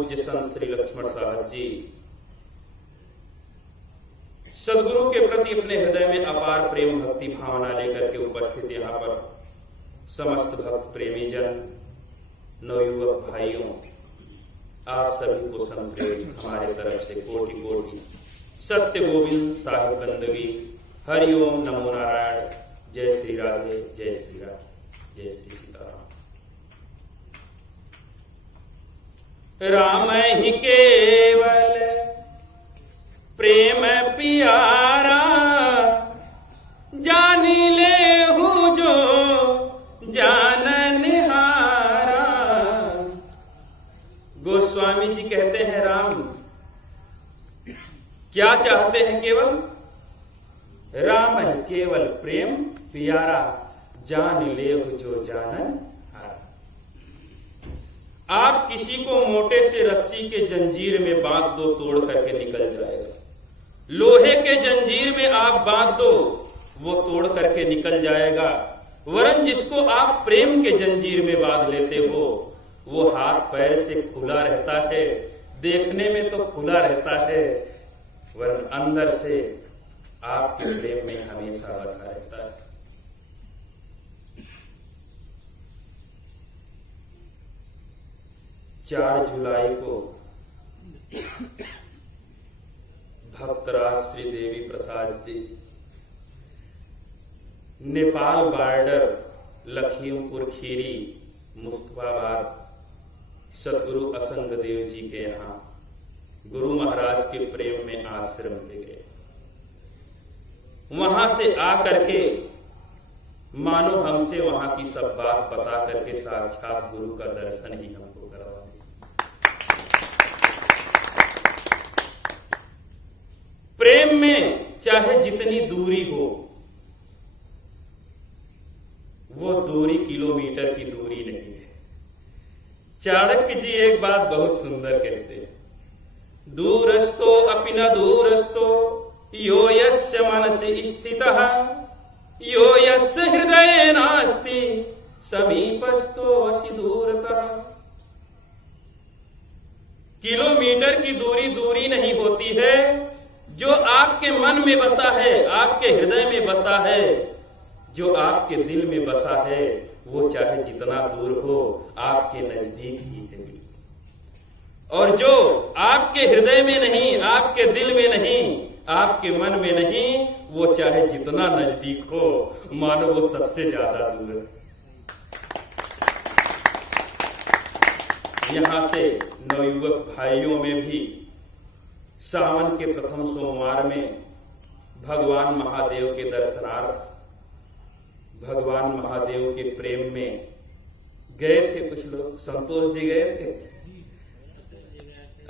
पूज्य संत श्री लक्ष्मण साहब जी सदगुरु के प्रति अपने हृदय में अपार प्रेम भक्ति भावना लेकर के उपस्थित यहाँ पर समस्त भक्त प्रेमी जन, नवयुवक भाइयों, आप सभी को संप्रेम हमारे तरफ से कोटि कोटि सत्य गोविंद साहिब बंदगी, हरिओम, नमो नारायण, जय श्री राधे, जय श्री राधे, जय श्री सीताराम। राम ही केवल प्रेम प्यारा, जान ले हूँ जो जानन हारा। गोस्वामी जी कहते हैं राम क्या चाहते हैं? केवल राम है केवल प्रेम प्यारा, जान ले जो जानन हारा। आप किसी को मोटे से रस्सी के जंजीर में बांध दो, तोड़ करके निकल जाएगा। लोहे के जंजीर में आप बांध दो, वो तोड़ करके निकल जाएगा। वरन जिसको आप प्रेम के जंजीर में बांध लेते हो, वो हाथ पैर से खुला रहता है, देखने में तो खुला रहता है, वरन अंदर से आपके प्रेम में हमेशा बंधा रहता है। 4 जुलाई को भक्तराज श्री देवी प्रसाद जी नेपाल बॉर्डर लखीमपुर खीरी मुस्तफाबाद सदगुरु असंग देव जी के यहाँ गुरु महाराज के प्रेम में आश्रम ले गए। वहां से आकर के मानो हमसे वहां की सब बात बता करके साक्षात गुरु का दर्शन ही हमको करवा दिया। प्रेम में चाहे जितनी दूरी हो, वो दूरी किलोमीटर की दूरी नहीं है। चाणक्य जी एक बात बहुत सुंदर कहते हैं, दूरस्थो अपि न दूरस्थो यो यस्य मनसि स्थितः यो यस्य हृदये नास्ति समीपस्थो असि दूरतः। किलोमीटर की दूरी दूरी नहीं होती है, जो आपके मन में बसा है, आपके हृदय में बसा है, जो आपके दिल में बसा है, वो चाहे जितना दूर हो आपके नजदीक ही है। और जो आपके हृदय में नहीं, आपके दिल में नहीं, आपके मन में नहीं, वो चाहे जितना नजदीक हो, मानो वो सबसे ज्यादा दूर है। यहां से नवयुवक भाइयों में भी सावन के प्रथम सोमवार में भगवान महादेव के दर्शनार्थ, भगवान महादेव के प्रेम में गए थे। कुछ लोग, संतोष जी गए थे,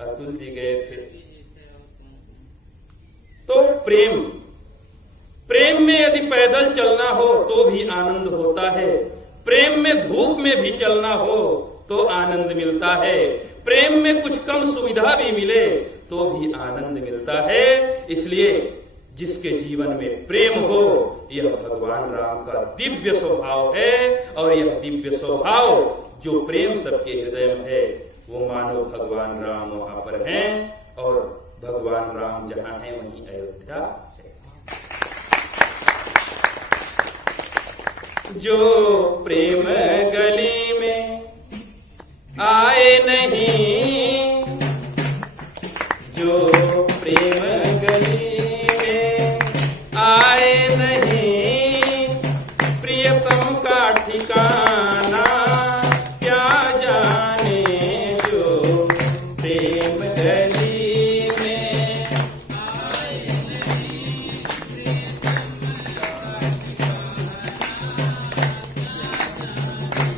अतुल जी गए थे। तो प्रेम में यदि पैदल चलना हो तो भी आनंद होता है, प्रेम में धूप में भी चलना हो तो आनंद मिलता है, प्रेम में कुछ कम सुविधा भी मिले तो भी आनंद मिलता है। इसलिए जिसके जीवन में प्रेम हो, यह भगवान राम का दिव्य स्वभाव है। और यह दिव्य स्वभाव, जो प्रेम सबके हृदय में है, वो मानो भगवान राम वहां पर हैं। और भगवान राम जहां है वहीं अयोध्या है। जो प्रेम गली में आए नहीं, जो प्रेम गली में आए नहीं, प्रियतम का ठिकाना क्या जाने। जो प्रेम गली में आए नहीं, प्रियतम का ठिकाना क्या जाने।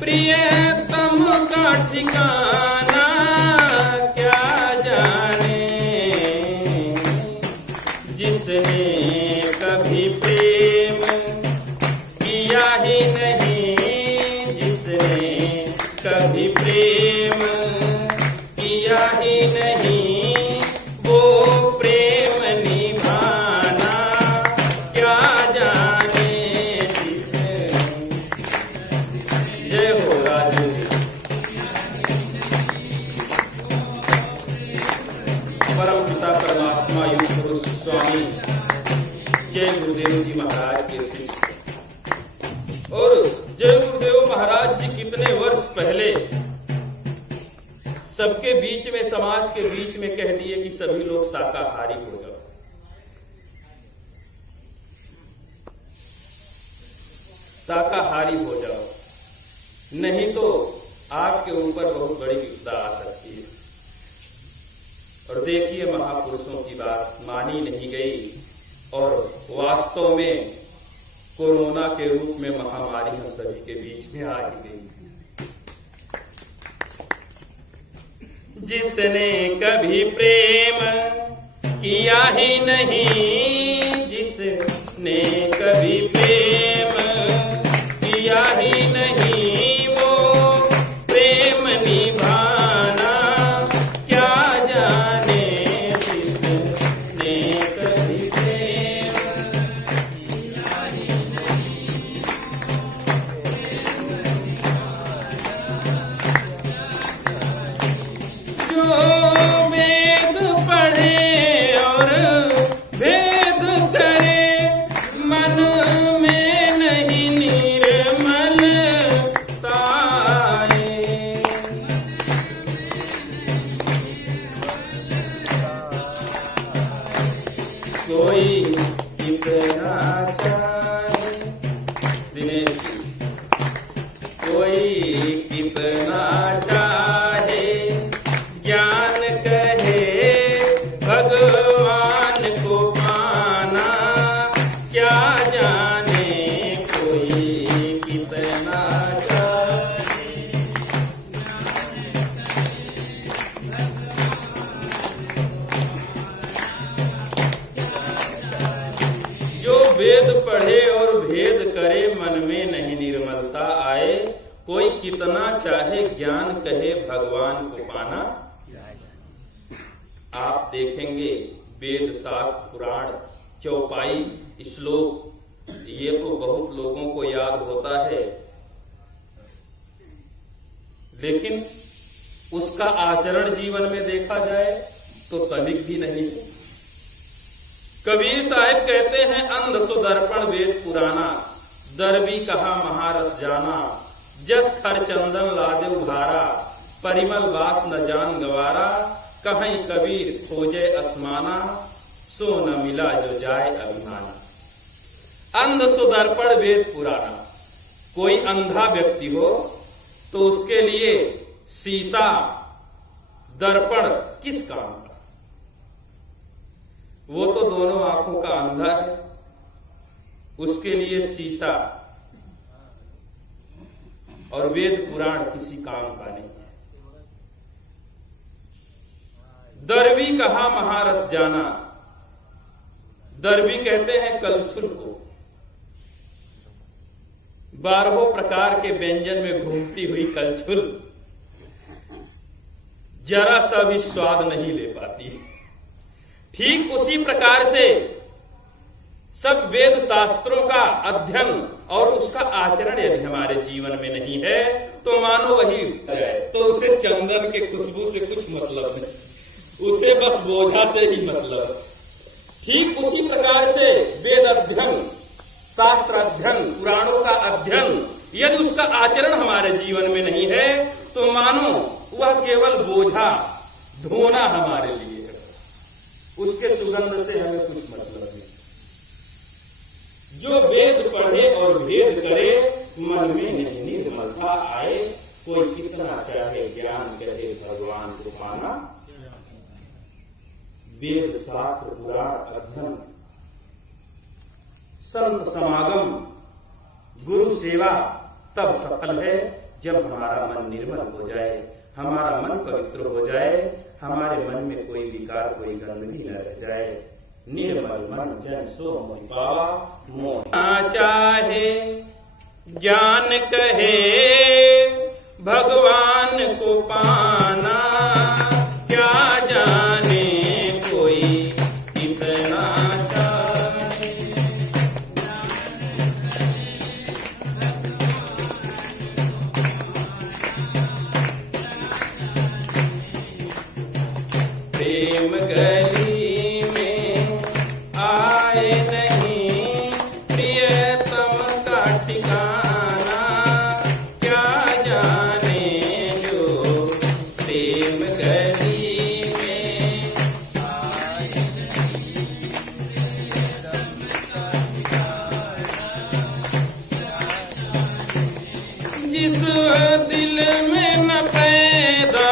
प्रियतम का ठिकाना क्या जाने, जिसने कभी प्रेम किया ही नहीं, जिसने कभी प्रेम किया ही नहीं, वो प्रेम निभाना क्या जाने। जय हो राजू जी। परम पिता परमात्मा योग पुरुष स्वामी जय गुरुदेव जी महाराज के शिष्य। और जय गुरुदेव महाराज जी कितने वर्ष पहले सबके बीच में, समाज के बीच में कह दिए कि सभी लोग शाकाहारी हो जाओ। शाकाहारी हो जाओ, नहीं तो आपके ऊपर बहुत बड़ी विपदा आ सकती है। और देखिए, महापुरुषों की बात मानी नहीं गई और वास्तव में कोरोना के रूप में महामारी हम सभी के बीच में आ ही गई। जिसने कभी प्रेम किया ही नहीं, जिसने कभी प्रेम किया ही नहीं, वो प्रेम निभाना क्या जाने। जिसने कभी प्रेम किया ही नहीं, जो वेद पढ़े और भेद करे, मन में नहीं निर्मलता आए। कोई कितना चाहे, दिनेश जी, कोई कितना चाहे ज्ञान कहे भगवान को पाना क्या जाने। कोई कितना चाहे, जो वेद पढ़े और भेद करे, मन में नहीं निर्मलता आए। कोई कितना चाहे ज्ञान कहे भगवान को पाना। आप देखेंगे वेद शास्त्र पुराण चौपाई श्लोक, ये तो बहुत लोगों को याद होता है, लेकिन उसका आचरण जीवन में देखा जाए तो तनिक भी नहीं। कबीर साहब कहते हैं, अंध सो दर्पण वेद पुराना, दरबी कहा महारस जाना, जस खर चंदन लादे उघारा, परिमल बास न जान गवारा, कहीं कबीर खोजे असमाना, सो न मिला जो जाए अभिमाना। अंध सो दर्पण वेद पुराना, कोई अंधा व्यक्ति हो तो उसके लिए शीशा दर्पण किस काम का? वो तो दोनों आंखों का अंधा है, उसके लिए शीशा और वेद पुराण किसी काम का नहीं है। दरबी कहा महारस जाना, दरबी कहते हैं कलछुल को। 12 प्रकार के व्यंजन में घूमती हुई कलछुल जरा सा भी स्वाद नहीं ले पाती। ठीक उसी प्रकार से सब वेद शास्त्रों का अध्ययन और उसका आचरण यदि हमारे जीवन में नहीं है तो मानो वही है, तो उसे चंदन के खुशबू से कुछ मतलब नहीं, उसे बस बोझा से ही मतलब। ठीक उसी प्रकार से वेद अध्ययन, शास्त्र अध्ययन, पुराणों का अध्ययन यदि उसका आचरण हमारे जीवन में नहीं है तो मानो वह केवल बोझा ढोना हमारे लिए है, उसके सुगंध से हमें कुछ मतलब नहीं। जो वेद पढ़े और भेद करे, मन में नहीं निर्मलता आए। कोई कितना चाहे ज्ञान करे भगवान को पाना। वेद शास्त्र पुराण अध्ययन संत समागम, गुरु सेवा तब सफल है जब हमारा मन निर्मल हो जाए, हमारा मन पवित्र हो जाए, हमारे मन में कोई विकार, कोई गंदगी न रह जाए। निर्मल मन जन सो मोहि पावा, मोहि चाहे ज्ञान कहे भगवान को पाना, क्या जाने कोई कितना चाहे। प्रेम गली में आए नहीं प्रियतम का ठिकाना, क्या जाने जो प्रेम गली में आए नहीं प्रियतम का ठिकाना, जिस दिल में न पैदा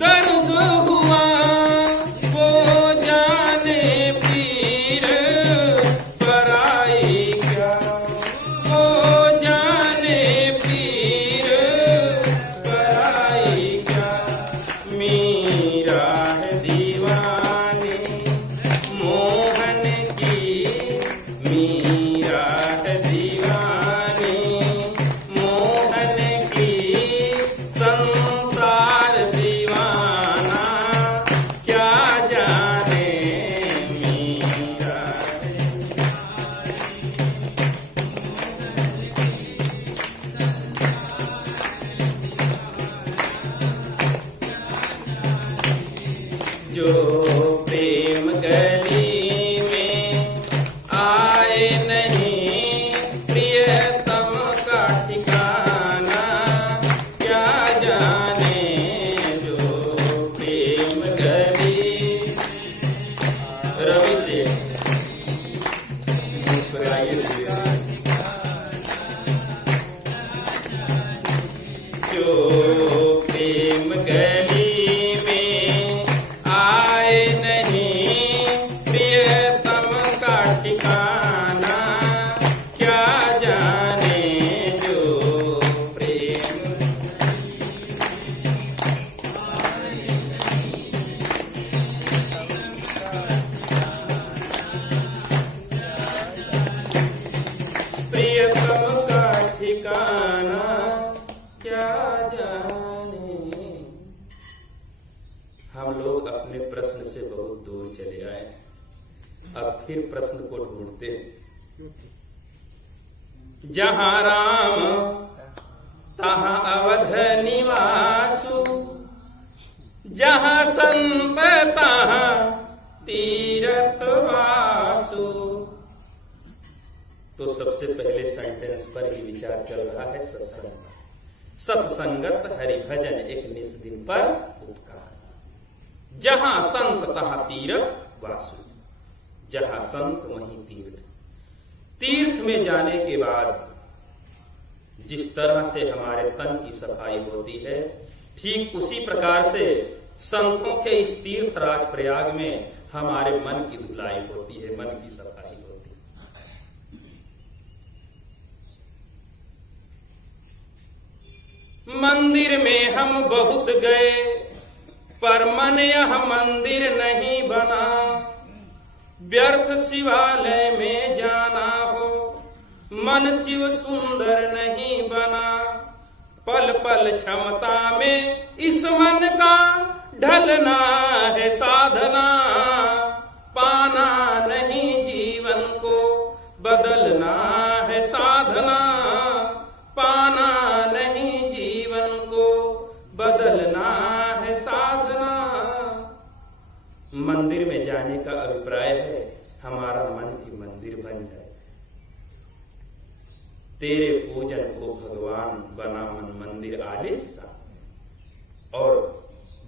दर्द हुआ वो जाने पीर पराई क्या, वो जाने पीर पराई क्या। मीरा है दीवानी मोहन की, मीरा है दीवानी मोहन की, संसार दीवाना, क्या जाने मीरा है जो प्रेम गली में आए नहीं प्रियतम का ठिकाना, क्या जाने जो प्रेम गली। रवि से जो प्रेम गली में आए नहीं प्रियतम का ठिकाना, क्या जाने जो प्रेम। प्रियतम का ठिकाना, क्या जाने। हम लोग अपने प्रश्न से बहुत दूर चले आए, अब फिर प्रश्न को ढूंढते हैं। जहां राम तहां अवध निवासु, जहां संत तहां तीरथ वासु। तो सबसे पहले सेंटेंस पर ही विचार चल रहा है सत्संग। सत्संगत हरि भजन एक निस दिन पर उपकार। जहां संत तहां तीर्थ वासु, जहां संत वहीं तीर्थ। तीर्थ में जाने के बाद जिस तरह से हमारे तन की सफाई होती है, ठीक उसी प्रकार से संतों के इस तीर्थ राज प्रयाग में हमारे मन की धुलाई होती है, मन की सफाई होती है। मंदिर में हम बहुत गए पर मन यह मंदिर नहीं बना, व्यर्थ शिवालय में जाना हो मन शिव सुंदर नहीं बना। पल पल क्षमता में इस मन का ढलना है साधना, पाना नहीं जीवन को बदलना है साधना, पाना नहीं जीवन को बदलना है साधना। मंदिर में जाने का अभिप्राय है हमारा मन ही मंदिर बन जाए। तेरे पूजन को भगवान बना मन मंदिर आलिसा, और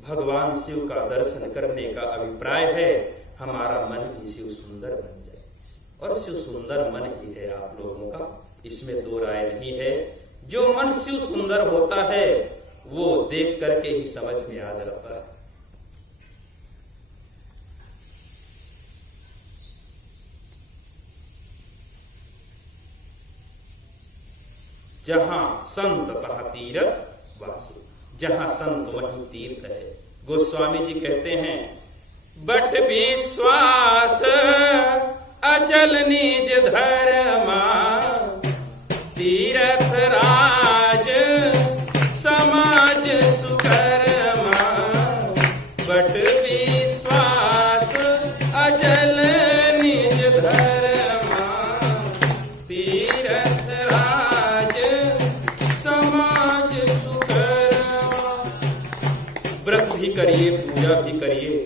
भगवान शिव का दर्शन करने का अभिप्राय है हमारा मन ही शिव सुंदर बन जाए। और शिव सुंदर मन ही है आप लोगों का, इसमें दो राय नहीं है। जो मन शिव सुंदर होता है वो देख करके ही समझ में आ जाता है। जहां संत तहाँ तीरथ वासु, जहां संत वहीं तीर्थ है। गोस्वामी जी कहते हैं बट विश्वास अचल निज धर्मा, तीरथ राज समाज सुकर्मा। बट विश्वास अचल निज धर्मा, तीरथ राज समाज सुकर्मा। व्रत भी करिए, पूजा भी करिए,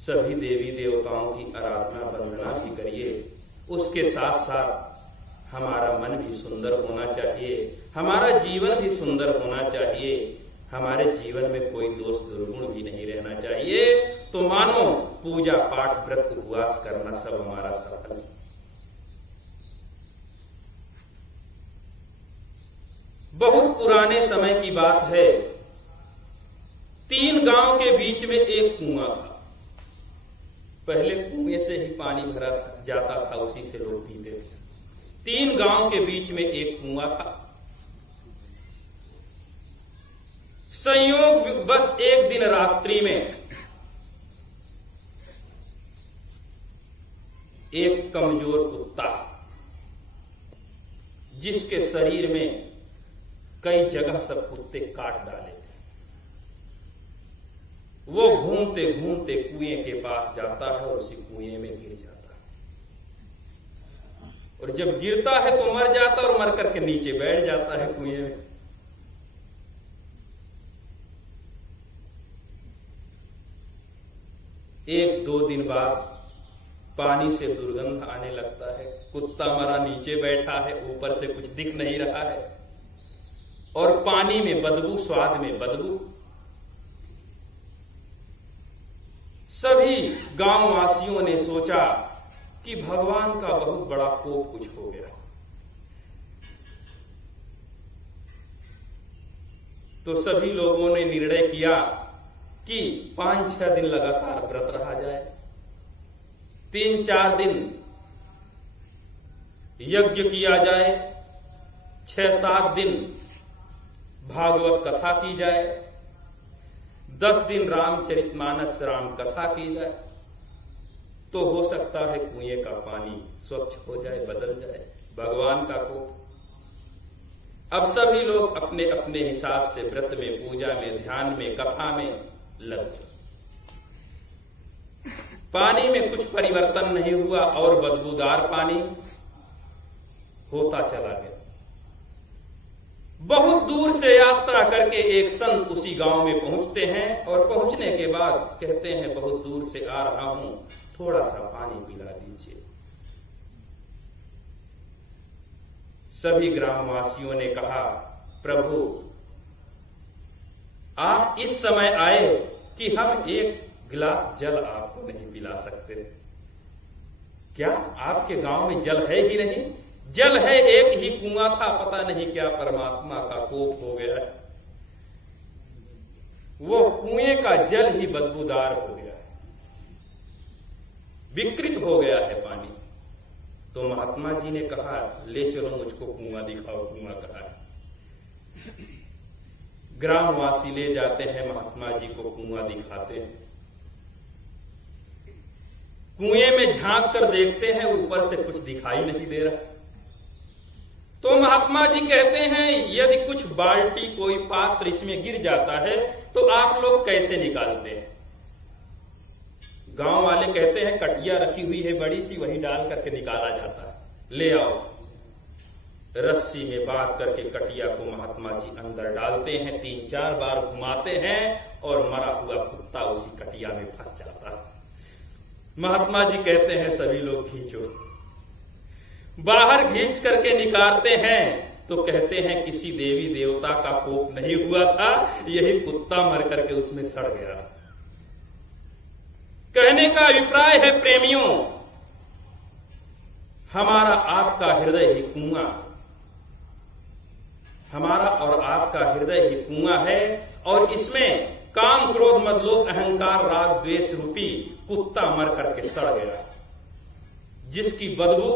सभी देवी देवताओं की आराधना वंदना भी करिए। उसके साथ साथ हमारा मन भी सुंदर होना चाहिए, हमारा जीवन भी सुंदर होना चाहिए, हमारे जीवन में कोई दोष दुर्गुण भी नहीं रहना चाहिए। तो मानो पूजा पाठ व्रत उपवास करना सब हमारा सफल है। बहुत पुराने समय की बात है, 3 गांव के बीच में एक कुआं था। पहले कुएं से ही पानी भरा जाता था, उसी से लोग पीते थे। 3 गांव के बीच में एक कुआं था। संयोग बस एक दिन रात्रि में एक कमजोर कुत्ता, जिसके शरीर में कई जगह सब कुत्ते काट डाले थे, वो घूमते घूमते कुएं के पास जाता है और उसी कुएं में गिर जाता है। और जब गिरता है तो मर जाता है और मर करके नीचे बैठ जाता है कुएं में। एक दो दिन बाद पानी से दुर्गंध आने लगता है। कुत्ता मरा नीचे बैठा है, ऊपर से कुछ दिख नहीं रहा है, और पानी में बदबू, स्वाद में बदबू। सभी गांव वासियों ने सोचा कि भगवान का बहुत बड़ा कोप कुछ हो गया। तो सभी लोगों ने निर्णय किया कि 5-6 दिन लगातार व्रत रहा जाए, 3-4 दिन यज्ञ किया जाए, 6-7 दिन भागवत कथा की जाए, 10 दिन रामचरितमानस राम कथा की जाए, तो हो सकता है कुएं का पानी स्वच्छ हो जाए, बदल जाए भगवान का कोप। अब सभी लोग अपने अपने हिसाब से व्रत में, पूजा में, ध्यान में, कथा में लग गए। पानी में कुछ परिवर्तन नहीं हुआ और बदबूदार पानी होता चला गया। बहुत दूर से यात्रा करके एक संत उसी गांव में पहुंचते हैं और पहुंचने के बाद कहते हैं, बहुत दूर से आ रहा हूं, थोड़ा सा पानी पिला दीजिए। सभी ग्रामवासियों ने कहा, प्रभु आप इस समय आए कि हम एक गिलास जल आपको नहीं पिला सकते। क्या आपके गांव में जल है ही नहीं? जल है, एक ही कुआं था, पता नहीं क्या परमात्मा का कोप हो गया है, वो कुएं का जल ही बदबूदार हो गया है, विकृत हो गया है पानी। तो महात्मा जी ने कहा, ले चलो मुझको कुआं दिखाओ, कुआं कहाँ है। ग्रामवासी ले जाते हैं, महात्मा जी को कुआं दिखाते हैं। कुएं में झांक कर देखते हैं, ऊपर से कुछ दिखाई नहीं दे रहा। तो महात्मा जी कहते हैं, यदि कुछ बाल्टी, कोई पात्र इसमें गिर जाता है तो आप लोग कैसे निकालते हैं? गांव वाले कहते हैं, कटिया रखी हुई है बड़ी सी, वही डाल करके निकाला जाता है, ले आओ। रस्सी में बांध करके कटिया को महात्मा जी अंदर डालते हैं, 3-4 बार घुमाते हैं और मरा हुआ कुत्ता उसी कटिया में फंस जाता है। महात्मा जी कहते हैं, सभी लोग खींचो। बाहर खींच करके निकालते हैं तो कहते हैं, किसी देवी देवता का कोप नहीं हुआ था, यही कुत्ता मर करके उसमें सड़ गया। कहने का अभिप्राय है प्रेमियों, हमारा आपका हृदय ही कुआं, हमारा और आपका हृदय ही कुआं है, और इसमें काम, क्रोध, मद, लोभ, अहंकार, राग, द्वेष रूपी कुत्ता मर करके सड़ गया, जिसकी बदबू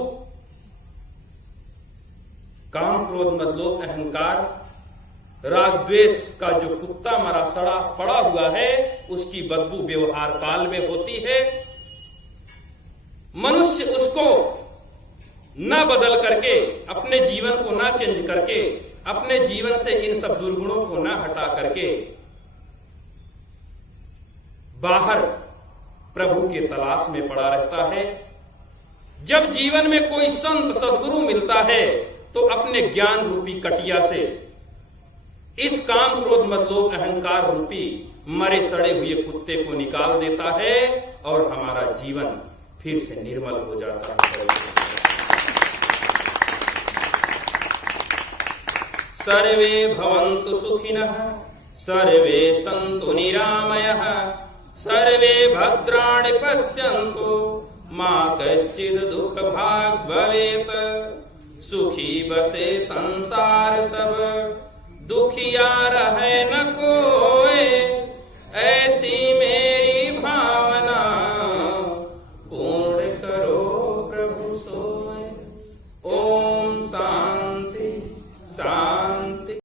काम, क्रोध मद लोभ अहंकार राग द्वेष का जो कुत्ता मरा सड़ा पड़ा हुआ है उसकी बदबू व्यवहार काल में होती है। मनुष्य उसको न बदल करके, अपने जीवन को ना चेंज करके, अपने जीवन से इन सब दुर्गुणों को ना हटा करके बाहर प्रभु के तलाश में पड़ा रहता है। जब जीवन में कोई संत सद्गुरु मिलता है तो अपने ज्ञान रूपी कटिया से इस काम क्रोध मद लोभ अहंकार रूपी मरे सड़े हुए कुत्ते को निकाल देता है और हमारा जीवन फिर से निर्मल हो जाता है। सर्वे भवन्तु सुखिनः, सर्वे सन्तु निरामयः, सर्वे भद्राणि पश्यन्तु, मा कश्चित् दुःखभाग् भवेत्। सुखी बसे संसार सब, दुखिया